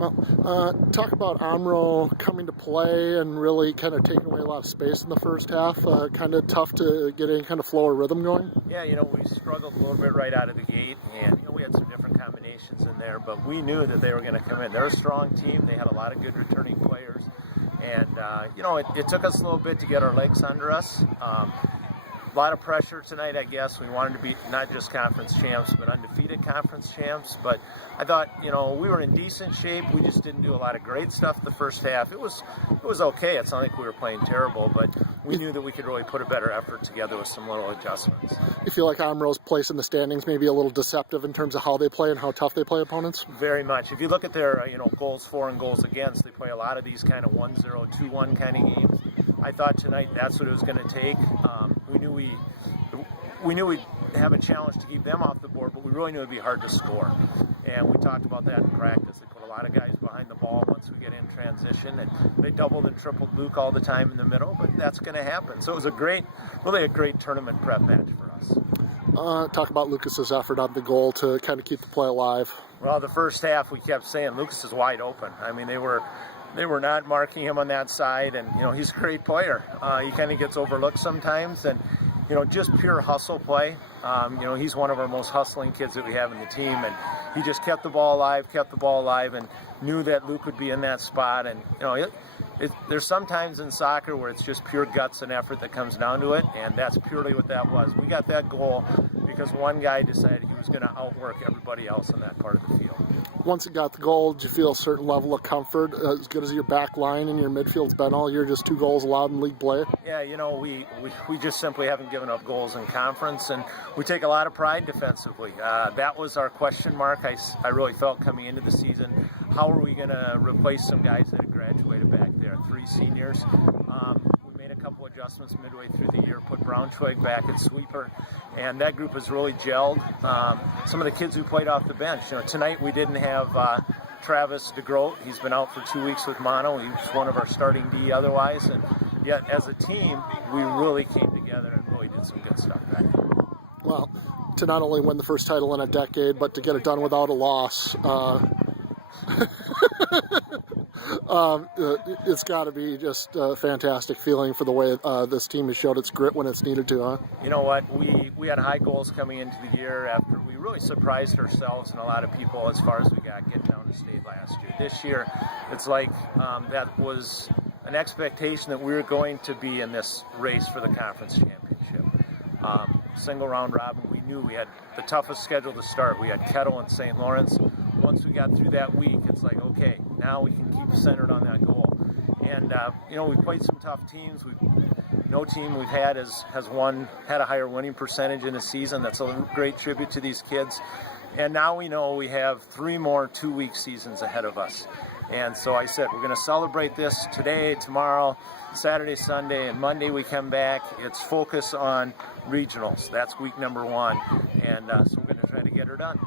Well, talk about Omro coming to play and really kind of taking away a lot of space in the first half. Kind of tough to get any kind of flow or rhythm going. Yeah, we struggled a little bit right out of the gate, and we had some different combinations in there, but we knew that they were going to come in. They're a strong team. They had a lot of good returning players, and it took us a little bit to get our legs under us. A lot of pressure tonight, I guess. We wanted to be not just conference champs, but undefeated conference champs. But I thought, we were in decent shape. We just didn't do a lot of great stuff the first half. It was okay. It's not like we were playing terrible, but we knew that we could really put a better effort together with some little adjustments. You feel like Omro's place in the standings may be a little deceptive in terms of how they play and how tough they play opponents? Very much. If you look at their, goals for and goals against, they play a lot of these kind of 1-0, 2-1 kind of games. I thought tonight that's what it was going to take. We knew we'd have a challenge to keep them off the board, but we really knew it'd be hard to score. And we talked about that in practice. They put a lot of guys behind the ball once we get in transition, and they doubled and tripled Luke all the time in the middle, but that's going to happen. So it was really a great tournament prep match for us. Talk about Lucas's effort on the goal to kind of keep the play alive. Well, the first half we kept saying Lucas is wide open. I mean, they were not marking him on that side, and he's a great player. He kind of gets overlooked sometimes, and just pure hustle play. He's one of our most hustling kids that we have in the team, and he just kept the ball alive, and knew that Luke would be in that spot. And there's sometimes in soccer where it's just pure guts and effort that comes down to it, and that's purely what that was. We got that goal because one guy decided he was going to outwork everybody else in that part of the field. Once you got the goal, did you feel a certain level of comfort, as good as your back line and your midfield's been all year, just 2 goals allowed in league play? Yeah, we just simply haven't given up goals in conference, and we take a lot of pride defensively. That was our question mark, I really felt, coming into the season. How are we going to replace some guys that had graduated back there, 3 seniors? We made a couple adjustments midway through the year, put Braunschweig back at sweeper, and that group has really gelled. Some of the kids who played off the bench, tonight we didn't have Travis DeGroat. He's been out for 2 weeks with mono. He was one of our starting D otherwise, and yet as a team we really came together and really did some good stuff back there. Well, to not only win the first title in a decade, but to get it done without a loss, it's got to be just a fantastic feeling for the way this team has showed its grit when it's needed to, huh? You know what? We had high goals coming into the year after we really surprised ourselves and a lot of people as far as we got getting down to state last year. This year, it's like that was an expectation that we were going to be in this race for the conference championship. Single round robin, we knew we had the toughest schedule to start. We had Kettle and St. Lawrence. Once we got through that week, it's like, okay, now we can keep centered on that goal. And, we played some tough teams. No team we've had had a higher winning percentage in a season. That's a great tribute to these kids. And now we know we have 3 more 2-week seasons ahead of us. And so I said, we're going to celebrate this today, tomorrow, Saturday, Sunday, and Monday we come back. It's focus on regionals. That's week number 1. And so we're going to try to get her done.